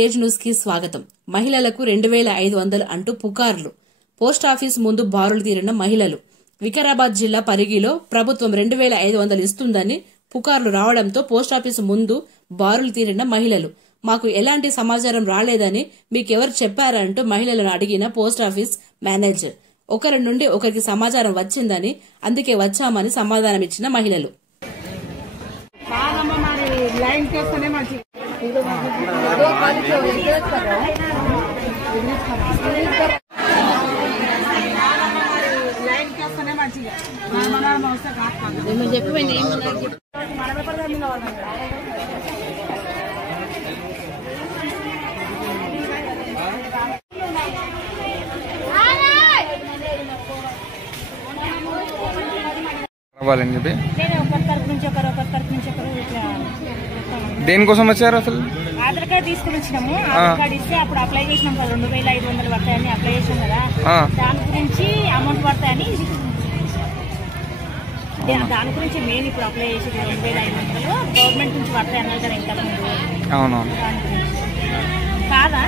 Tej news కి స్వాగతం. మహిళలకు 2500 అంటూ పుకార్లు. పోస్టాఫీస్ ముందు బారులు తీరిన మహిళలు. వికారాబాద్ జిల్లా పరిగిలో ప్రభుత్వం 2500 ఇస్తుందని పుకార్లు రావడంతో పోస్టాఫీస్ ముందు బారులు తీరిన మహిళలు. మాకు ఎలాంటి సమాచారం రాలేదని మీకెవరు చెప్పారంటూ మహిళలను అడిగిన పోస్టాఫీస్ మేనేజర్. ఒకరి నుండి ఒకరికి సమాచారం వచ్చిందని, అందుకే వచ్చామని సమాధానమిచ్చిన మహిళలు. దేనికోసం వచ్చారు అసలు? ఆధార్ కార్డు తీసుకుని వచ్చినాము. ఆధార్ కార్డు ఇస్తే అప్పుడు అప్లై చేసినాం కదా, 2500 పడతాయని అప్లై చేసాం కదా, దాని గురించి అమౌంట్ పడతాయని దాని గురించి మెయిన్ ఇప్పుడు అప్లై చేసి 2500 గవర్నమెంట్ నుంచి పడతాయి అన్నారు కదా ఇంతకుముందు. అవును కాదా?